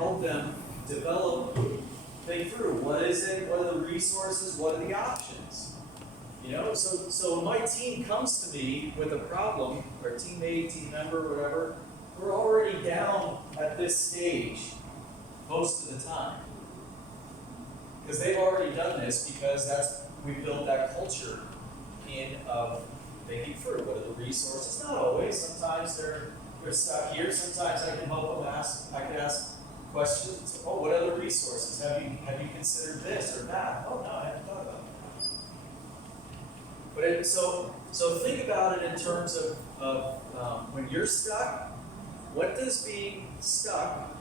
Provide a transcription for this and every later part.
help them develop, think through, what is it, what are the resources, what are the options? You know, so when my team comes to me with a problem, or teammate, team member, whatever, we're already down at this stage most of the time. Because they've already done this, because we built that culture in of thinking through what are the resources. Not always. Sometimes they're stuck here. Sometimes I can help them I can ask questions. Oh, what other resources? Have you considered this or that? Oh no, I haven't thought about that. But so think about it in terms of when you're stuck. What does being stuck?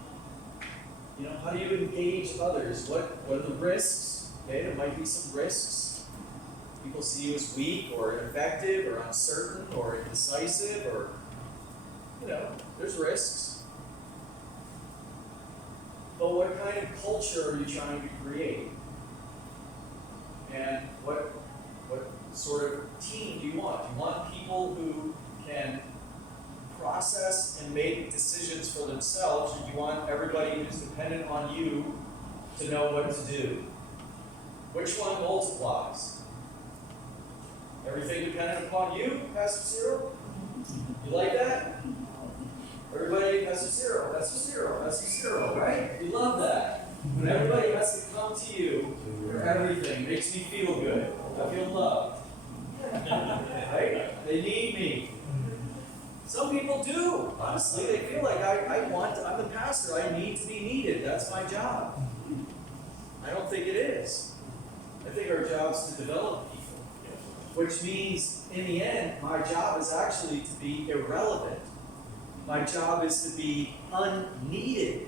You know, how do you engage others? What are the risks? Okay, there might be some risks. People see you as weak or ineffective or uncertain or indecisive or, you know, there's risks. But what kind of culture are you trying to create? And what sort of team do you want? Do you want people who can process and make decisions for themselves, or do you want everybody who's dependent on you to know what to do? Which one multiplies? Everything dependent upon you, Pastor Cyril? You like that? Everybody, Pastor Cyril, right? You love that. When everybody has to come to you for everything, makes me feel good. I feel loved. Right? They need me. Some people do. Honestly, they feel like I'm the pastor. I need to be needed. That's my job. I don't think it is. I think our job is to develop people. Which means, in the end, my job is actually to be irrelevant. My job is to be unneeded.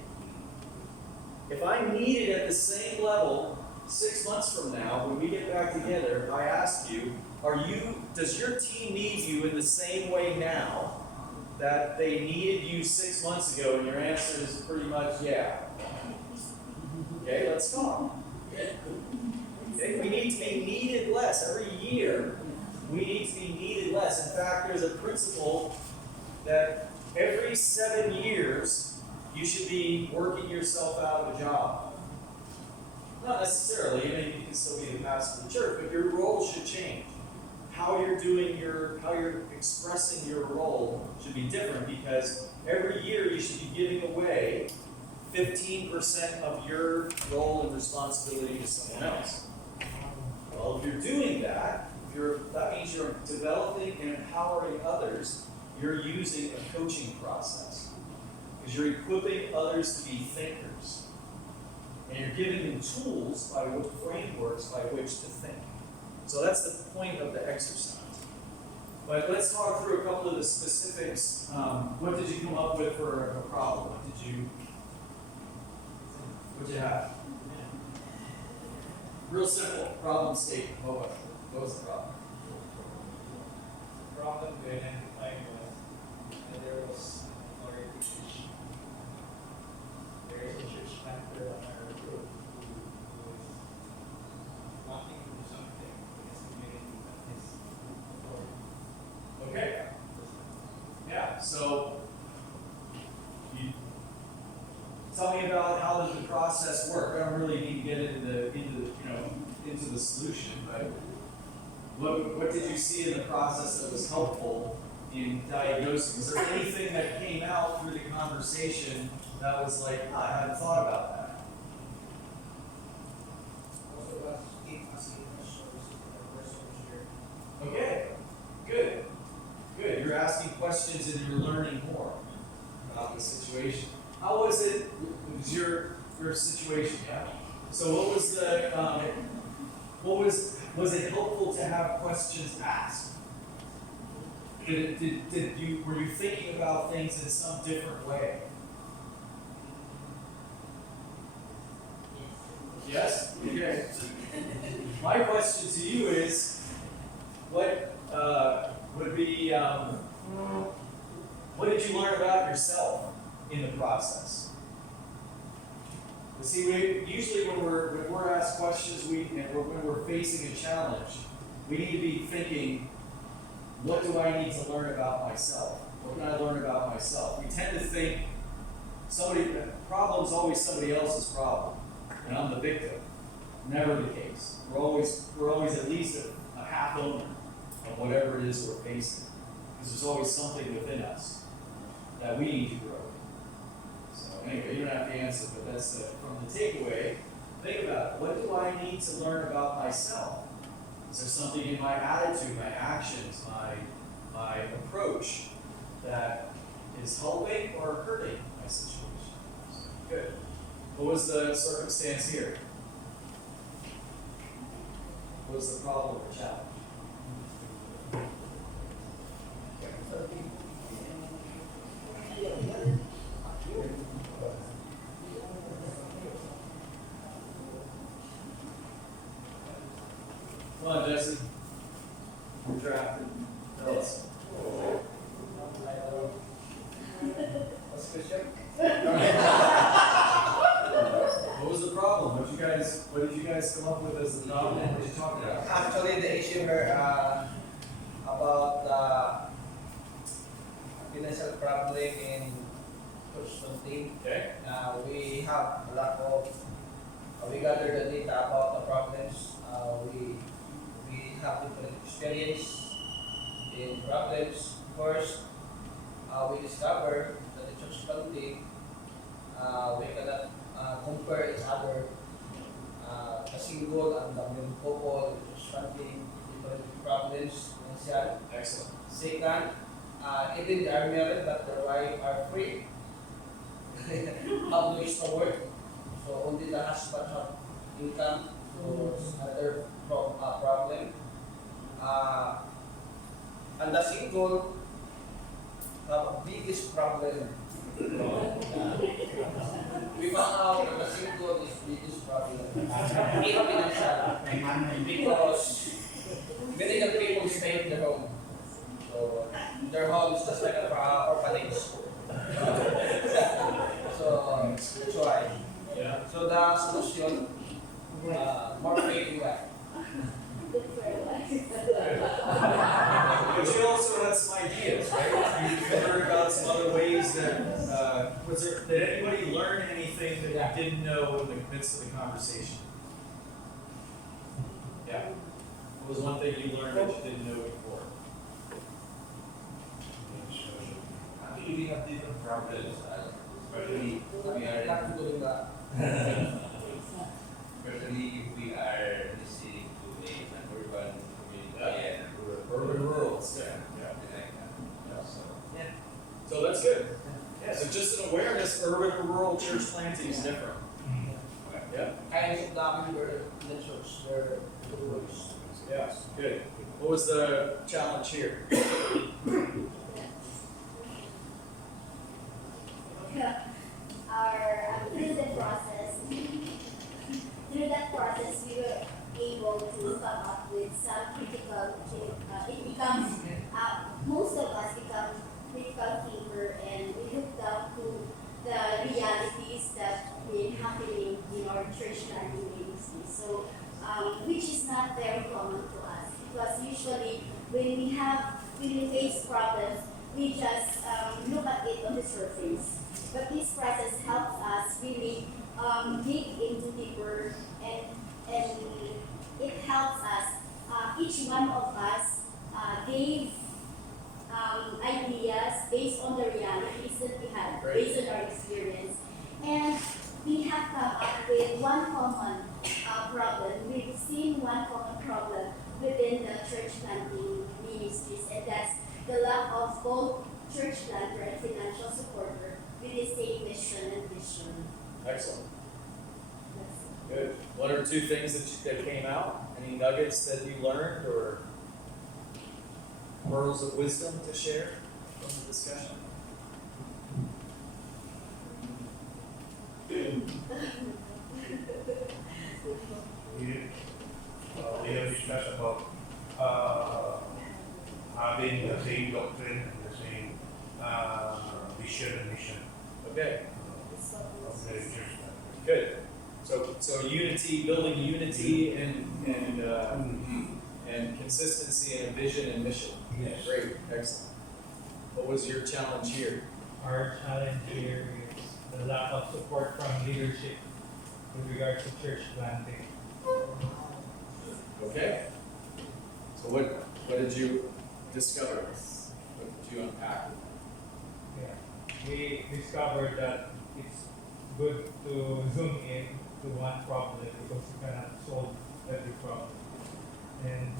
If I'm needed at the same level 6 months from now, when we get back together, I ask you, does your team need you in the same way now that they needed you 6 months ago? And your answer is pretty much, yeah. Okay, let's talk. Okay, we need to be needed less. Every year, we need to be needed less. In fact, there's a principle that every 7 years, you should be working yourself out of a job. Not necessarily, you can still be the pastor of the church, but your role should change. How you're expressing your role should be different, because every year you should be giving away 15% of your role and responsibility to someone else. Well, if you're doing that, that means you're developing and empowering others. You're using a coaching process, because you're equipping others to be thinkers, and you're giving them tools frameworks by which to think. So that's the point of the exercise. But let's talk through a couple of the specifics. What did you come up with for a problem? What'd you have? Real simple problem statement. What was the problem? The problem we identified was that there was an organization. There is a church member on our group who is wanting to do something in his community that is authority. Okay. Yeah. So, you tell me about how does the process work. I don't really need to get into the solution, but what did you see in the process that was helpful in diagnosing? Was there anything that came out through the conversation that was like, I hadn't thought about that? Also about asking questions that the person was sharing. Okay, good. You're asking questions and you're learning more about the situation. How was it? It was your situation, yeah? So what was was it helpful to have questions asked? Were you thinking about things in some different way? Yes? Okay. My question to you is, what did you learn about yourself in the process? See, usually when we're asked questions, when we're facing a challenge, we need to be thinking, what do I need to learn about myself? What can I learn about myself? We tend to think problem's always somebody else's problem, and I'm the victim. Never the case. We're always at least a half owner of whatever it is we're facing. Because there's always something within us that we need to grow. So anyway, you don't have to answer, but that's from the takeaway. Think about it. What do I need to learn about myself? Is there something in my attitude, my actions, my approach that is helping or hurting my situation? Good. What was the circumstance here? What was the problem or challenge? Come on, Jesse. You're drafted. Tell us. What's the question? What was the problem? What did you guys come up with as the problem? What did you talk about? Actually, the issue here about the financial problem in Constantine. Okay. We have a lot of, we gather the data about the problems. We have different experience in problems. First, we discover that the church planting, we cannot compare each other. The single and the married couple, the church planting, different problems, financial. Excellent. Second, even they are married but their wife are free. Have ways to work. So only the husband have income. So it's another problem. And the single have a biggest problem. We found out that the single is biggest problem. Even financial. Because many of the people stay in their home. So their home is just like an orphanage. So that's why. Yeah. So the solution, more creative way. But you also had some ideas, right? You heard about some other ways that, did anybody learn anything that you didn't know in the midst of the conversation? Yeah. What was one thing you learned that you didn't know before? Actually, we have different problems, especially we are, Not doing that. especially if we are listening to an urban community and Urban rural, yeah. something like that. Yeah. So, So that's good. Yeah, so just an awareness, urban or rural church planting is different. Yeah. Kinds of the member in the church, their rules. Yeah, good. What was the challenge here? Through that process, we were able to come up with some critical, it becomes, most of us become critical thinker, and we looked up to the realities that been happening in our church planting ministry. So, which is not very common to us, because usually when we face problems, we just look at it on the surface. But this process helps us really dig into deeper, and it helps us. Each one of us gave ideas based on the realities that we had, Great. based on our experience, and we have come up with one common problem. We've seen one common problem within the church planting ministries, and that's the lack of both church planter and financial supporter with the same mission and vision. Excellent. That's Good. One or two things that came out? Any nuggets that you learned or pearls of wisdom to share from the discussion? We have discussed about having the same doctrine and the same vision and mission Okay, of the church. good. So unity, building unity and consistency and a vision and mission. Yes. Great, excellent. What was your challenge here? Our challenge here is the lack of support from leadership with regards to church planting. Okay? So what did you discover? What did you unpack? Yeah. We discovered that it's good to zoom in to one problem because you cannot solve every problem. And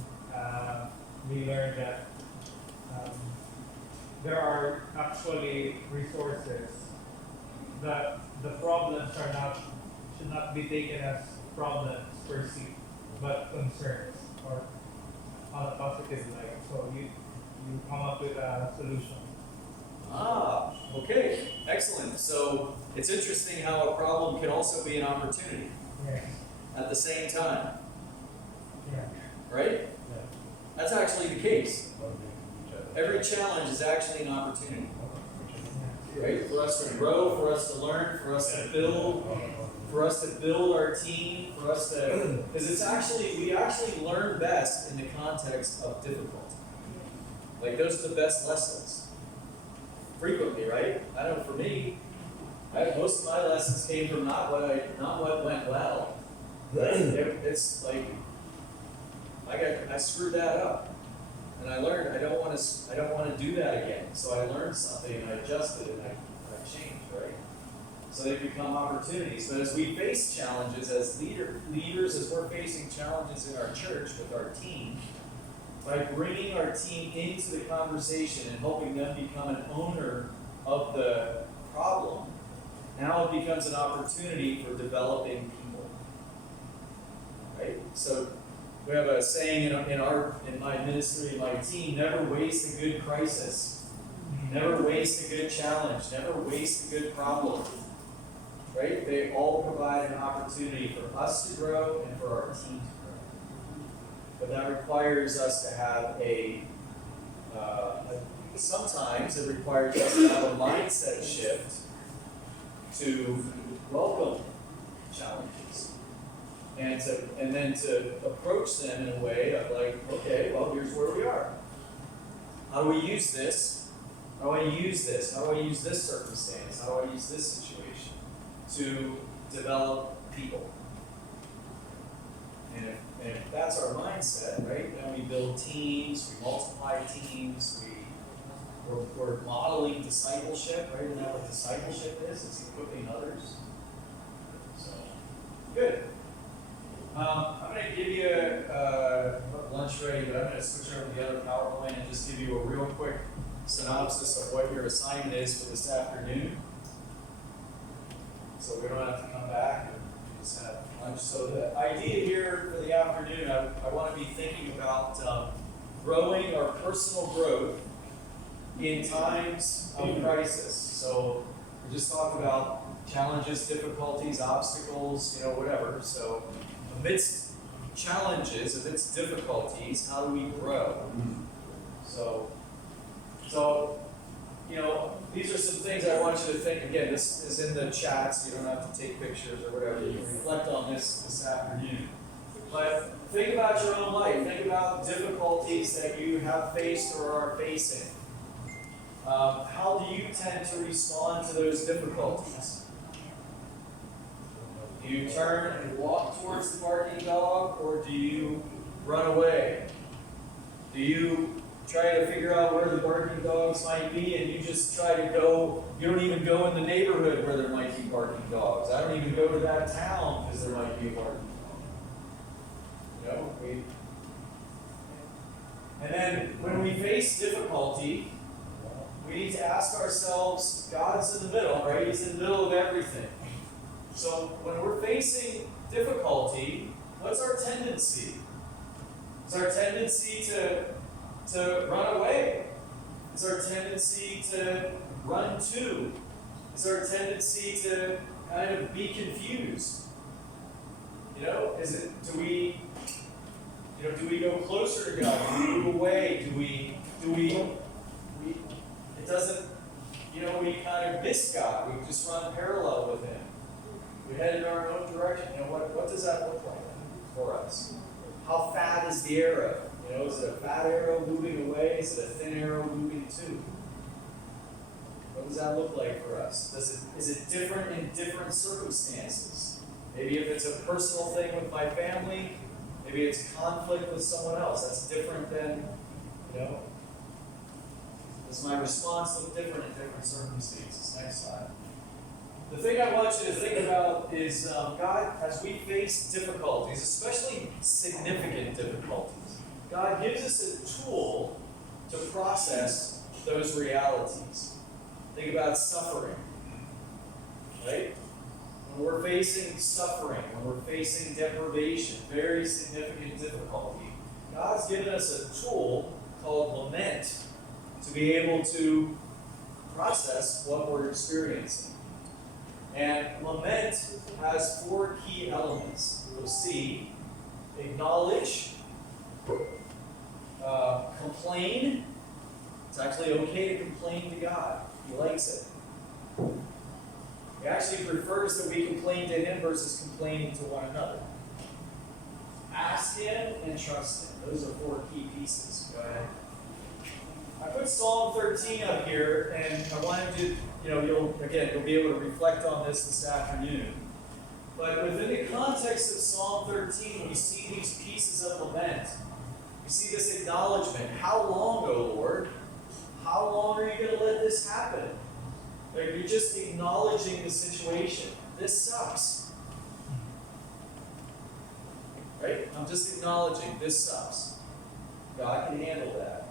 we learned that there are actually resources that the problems should not be taken as problems per se, but concerns or on a positive light. So you come up with a solution. Ah, okay, excellent. So it's interesting how a problem can also be an opportunity Yes. at the same time, Yeah. right? Yeah. That's actually the case. Every challenge is actually an opportunity, right? For us to grow, for us to learn, for us to build our team, for us to, because we actually learn best in the context of difficulty. Like those are the best lessons. Frequently, right? I know for me, most of my lessons came from not what went well. It's like I screwed that up. And I learned I don't want to do that again. So I learned something and I adjusted and I changed, right? So they become opportunities. But as we face challenges as leaders, as we're facing challenges in our church with our team, by bringing our team into the conversation and helping them become an owner of the problem, now it becomes an opportunity for developing people. Right? So we have a saying in my ministry, my team, never waste a good crisis. Never waste a good challenge. Never waste a good problem. Right? They all provide an opportunity for us to grow and for our team to grow. But that requires us to have sometimes it requires us to have a mindset shift to welcome challenges. And then to approach them in a way of like, okay, well, here's where we are. How do we use this? How do I use this? How do I use this circumstance? How do I use this situation to develop people? And if that's our mindset, right, then we build teams, we multiply teams, we're modeling discipleship, right? Isn't that what discipleship is? It's equipping others. So, good. I'm going to give you lunch ready, but I'm going to switch over to the other PowerPoint and just give you a real quick synopsis of what your assignment is for this afternoon. So we don't have to come back and just have lunch. So the idea here for the afternoon, I want to be thinking about growing our personal growth in times of crisis. So we just talked about challenges, difficulties, obstacles, whatever. So amidst challenges, amidst difficulties, how do we grow? So these are some things I want you to think. Again, this is in the chat, so you don't have to take pictures or whatever. You can reflect on this afternoon. But think about your own life. Think about difficulties that you have faced or are facing. How do you tend to respond to those difficulties? Do you turn and walk towards the barking dog, or do you run away? Do you try to figure out where the barking dogs might be, and you just try to go, you don't even go in the neighborhood where there might be barking dogs. I don't even go to that town because there might be a barking dog. And then when we face difficulty, we need to ask ourselves, God's in the middle, right? He's in the middle of everything. So when we're facing difficulty, what's our tendency? Is our tendency to run away? Is our tendency to run to? Is our tendency to kind of be confused? Do we go closer to God? Do we move away? It doesn't, we kind of miss God. We just run parallel with Him. We head in our own direction. What does that look like for us? How fat is the arrow? Is it a fat arrow moving away? Is it a thin arrow moving to? What does that look like for us? Is it different in different circumstances? Maybe if it's a personal thing with my family, maybe it's conflict with someone else. That's different than, does my response look different in different circumstances? Next slide. The thing I want you to think about is God, as we face difficulties, especially significant difficulties, God gives us a tool to process those realities. Think about suffering, right? When we're facing suffering, when we're facing deprivation, very significant difficulty, God's given us a tool called lament to be able to process what we're experiencing. And lament has 4 key elements. You'll see: acknowledge, complain. It's actually okay to complain to God. He likes it. He actually prefers that we complain to Him versus complaining to one another. Ask Him and trust Him. Those are 4 key pieces. Go ahead. I put Psalm 13 up here, and I wanted to, you'll be able to reflect on this afternoon. But within the context of Psalm 13, we see these pieces of lament. We see this acknowledgement. How long, O Lord? How long are you going to let this happen? Like, you're just acknowledging the situation. This sucks. Right? I'm just acknowledging this sucks. God can handle that.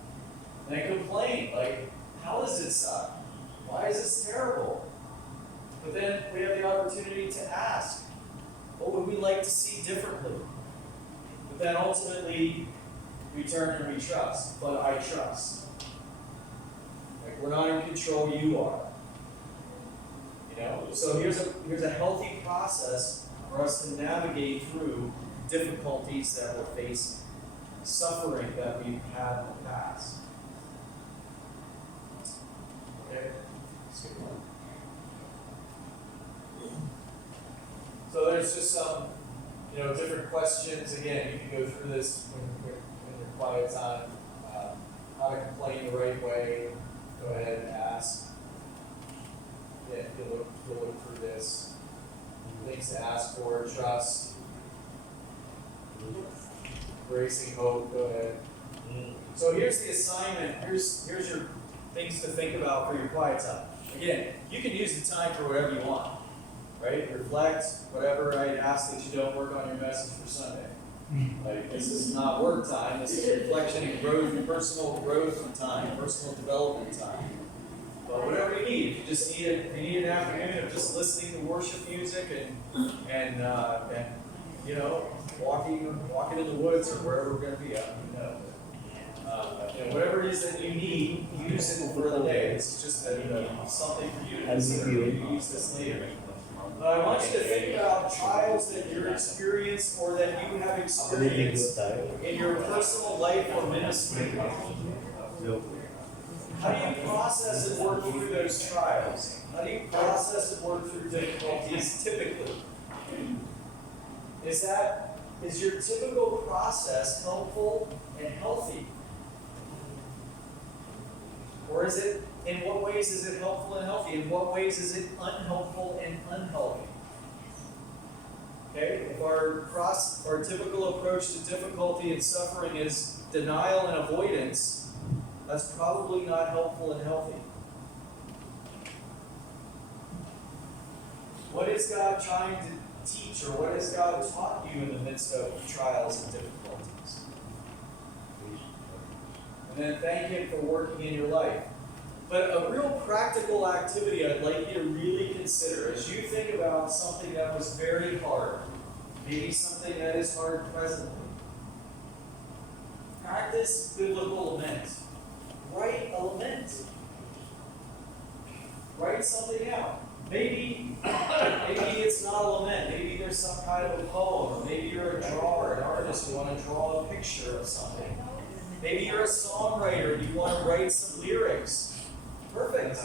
And I complain, like, how does it suck? Why is this terrible? But then we have the opportunity to ask, what would we like to see differently? But then ultimately, we turn and we trust. But I trust. Like, we're not in control, you are. So here's a healthy process for us to navigate through difficulties that we're facing, suffering that we've had in the past. Okay? So there's just some, different questions. Again, you can go through this in your quiet time. How to complain the right way. Go ahead and ask. Yeah, you'll look through this. Things to ask for, trust. Embracing hope. Go ahead. So here's the assignment. Here's your things to think about for your quiet time. Again, you can use the time for whatever you want, right? Reflect, whatever. I ask that you don't work on your message for Sunday. Like, this is not work time. This is reflection and growth, personal growth time, personal development time. But whatever you need, if you just need an afternoon of just listening to worship music and walking in the woods or wherever we're going to be, I don't know. Whatever it is that you need, use it for the day. It's just something for you to consider. You use this later. But I want you to think about trials that you're experienced or that you have experienced in your personal life or ministry. How do you process and work through those trials? How do you process and work through difficulties typically? Is your typical process helpful and healthy? Or in what ways is it helpful and healthy? In what ways is it unhelpful and unhealthy? Okay, if our typical approach to difficulty and suffering is denial and avoidance, that's probably not helpful and healthy. What is God trying to teach, or what has God taught you in the midst of trials and difficulties? And then thank Him for working in your life. But a real practical activity I'd like you to really consider as you think about something that was very hard, maybe something that is hard presently. Practice biblical lament. Write a lament. Write something out. Maybe it's not a lament. Maybe there's some kind of a poem, or maybe you're a drawer, an artist, you want to draw a picture of something. Maybe you're a songwriter and you want to write some lyrics. Perfect.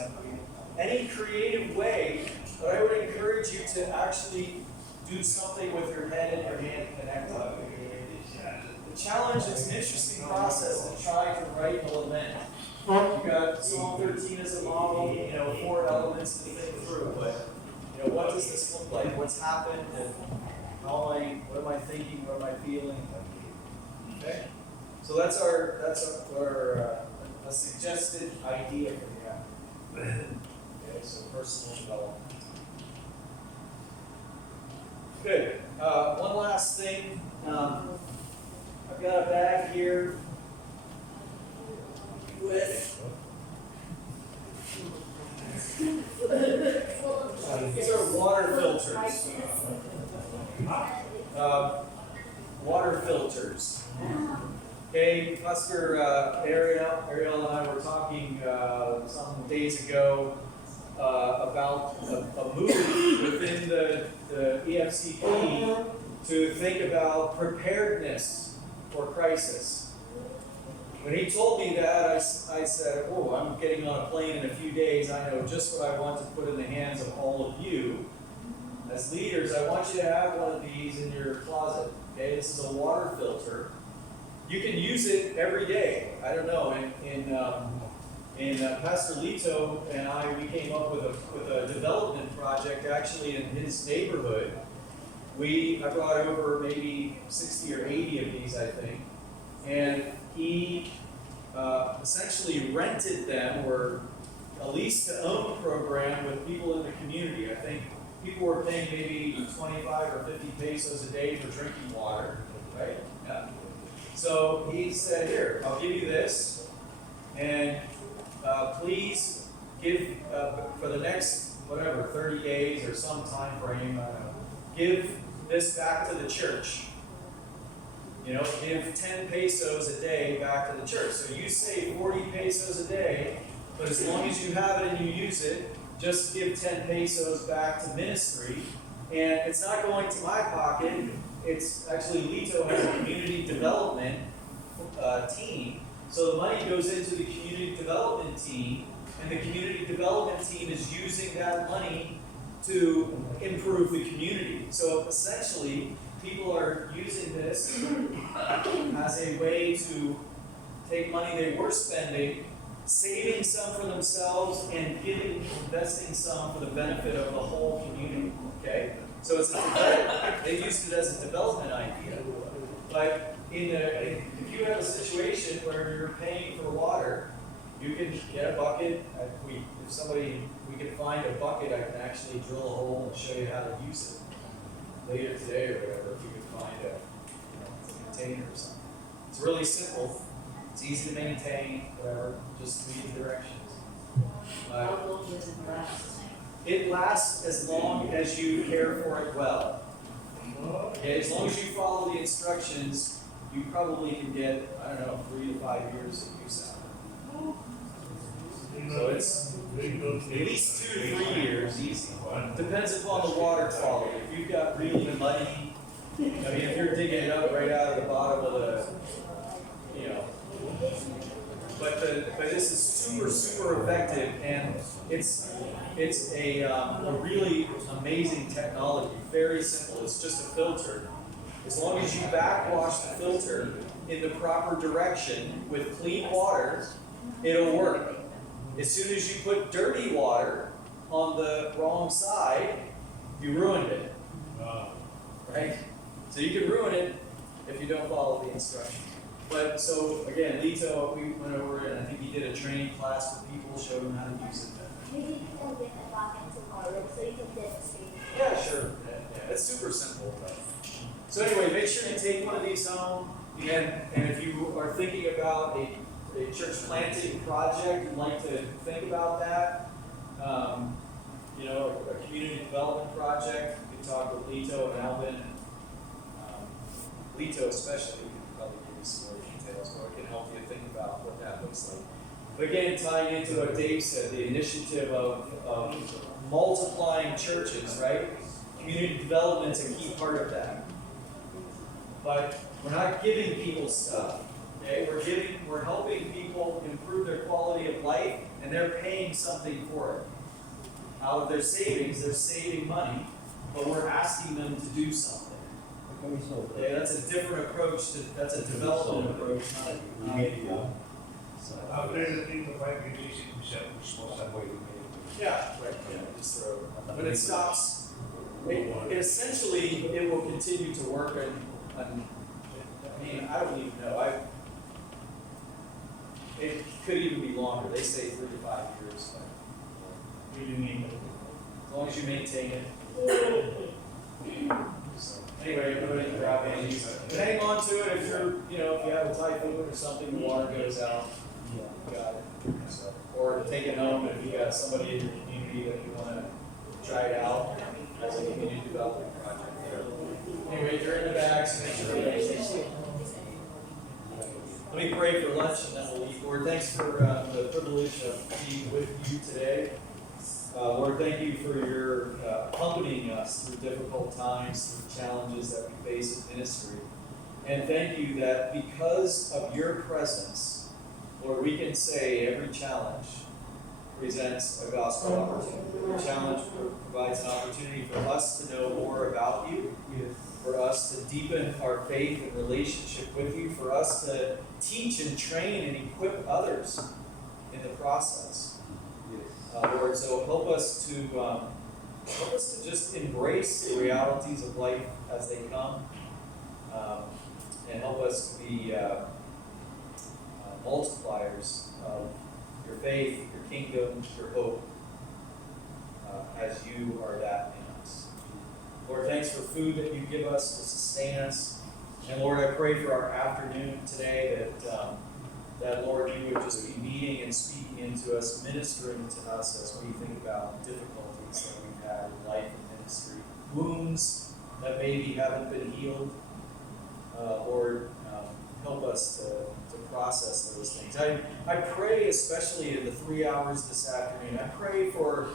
Any creative way, but I would encourage you to actually do something with your head and your hand connected. The challenge is an interesting process of trying to write a lament. You got Psalm 13 as a model, 4 elements to think through, but, what does this look like? What's happened, and what am I thinking, what am I feeling? Okay? So that's our a suggested idea for the app. Okay, so personal development. Good. One last thing. I've got a bag here with these are water filters. Water filters. Okay, Pastor Ariel and I were talking some days ago about a move within the EFCP to think about preparedness for crisis. When he told me that, I said, oh, I'm getting on a plane in a few days. I know just what I want to put in the hands of all of you. As leaders, I want you to have one of these in your closet. Okay, this is a water filter. You can use it every day. I don't know. In Pastor Lito and I, we came up with a development project actually in his neighborhood. I brought over maybe 60 or 80 of these, I think, and he essentially rented them, or a lease-to-own program with people in the community. I think people were paying maybe 25 or 50 pesos a day for drinking water, right? Yeah. So he said, here, I'll give you this, and please give, for the next, 30 days or some time frame, give this back to the church. Give 10 pesos a day back to the church. So you save 40 pesos a day, but as long as you have it and you use it, just give 10 pesos back to ministry. And it's not going to my pocket. It's actually Lito has a community development team. So the money goes into the community development team, and the community development team is using that money to improve the community. So essentially, people are using this as a way to take money they were spending, saving some for themselves, and investing some for the benefit of the whole community. Okay? So they used it as a development idea. But if you have a situation where you're paying for water, you can get a bucket. We can find a bucket, I can actually drill a hole and show you how to use it later today or whatever, if you can find a container or something. It's really simple. It's easy to maintain, whatever. Just read the directions. How long does it last? It lasts as long as you care for it well. Okay, as long as you follow the instructions, you probably can get, 3 to 5 years of use out of it. So it's at least 2 to 3 years, easy. Depends upon the water quality. If you've got really muddy, if you're digging it up right out of the bottom of the, but this is super, super effective, and it's a really amazing technology. Very simple. It's just a filter. As long as you backwash the filter in the proper direction with clean water, it'll work. As soon as you put dirty water on the wrong side, you ruined it. Right? So you can ruin it if you don't follow the instructions. But so again, Lito, we went over it, and I think he did a training class with people, showed them how to use it. Maybe you can get a bucket tomorrow so you can demonstrate. Yeah, sure. Yeah, it's super simple. So anyway, make sure you take one of these home, and if you are thinking about a church planting project, and like to think about that, a community development project, you can talk with Lito and Alvin, and Lito especially, he can probably give you some more details, or it can help you think about what that looks like. But again, tying into what Dave said, the initiative of multiplying churches, right? Community development's a key part of that. But we're not giving people stuff. Okay? We're helping people improve their quality of life, and they're paying something for it. Out of their savings, they're saving money, but we're asking them to do something. Okay, that's a different approach. That's a development approach, not a So, After the 3 to 5 years, it is self-responsible. yeah, right, yeah, just throw, when it stops, it essentially, it will continue to work and, I mean, I don't even know, it could even be longer, they say 3 to 5 years, but We do need it. as long as you maintain it. So, anyway, everybody can grab handy, but hang on to it if you're, if you have a typhoon or something, the water goes out, you got it. So, or take it home if you got somebody in your community that you wanna try it out as a community development project there. Anyway, you're in the back, so make sure you let me pray for lunch and then we'll leave. Lord, thanks for the privilege of being with you today. Lord, thank you for your accompanying us through difficult times, through challenges that we face in ministry. And thank you that because of your presence, Lord, we can say every challenge presents a gospel opportunity. Every challenge provides an opportunity for us to know more about you, for us to deepen our faith and relationship with you, for us to teach and train and equip others in the process. Lord, so help us to just embrace the realities of life as they come, and help us to be multipliers of your faith, your kingdom, your hope, as you are that in us. Lord, thanks for food that you give us to sustain us. And Lord, I pray for our afternoon today that Lord, you would just be meeting and speaking into us, ministering to us as we think about difficulties that we've had in life and ministry, wounds that maybe haven't been healed. Lord, help us to process those things. I pray, especially in the 3 hours this afternoon, I pray for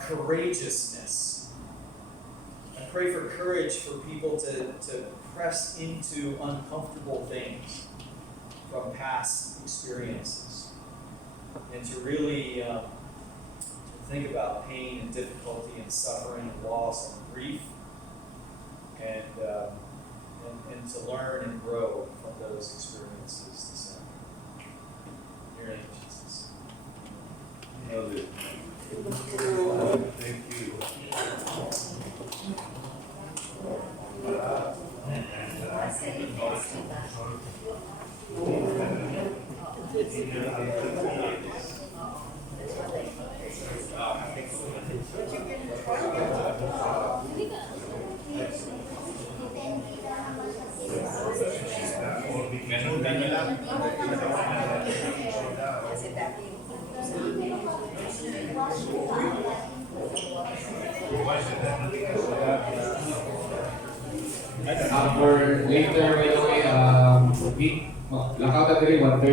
courageousness. I pray for courage for people to press into uncomfortable things from past experiences, and to really think about pain and difficulty and suffering and loss and grief, and to learn and grow from those experiences this afternoon. In your name, Jesus. Thank you. For later, by the way, lockout at 1:30.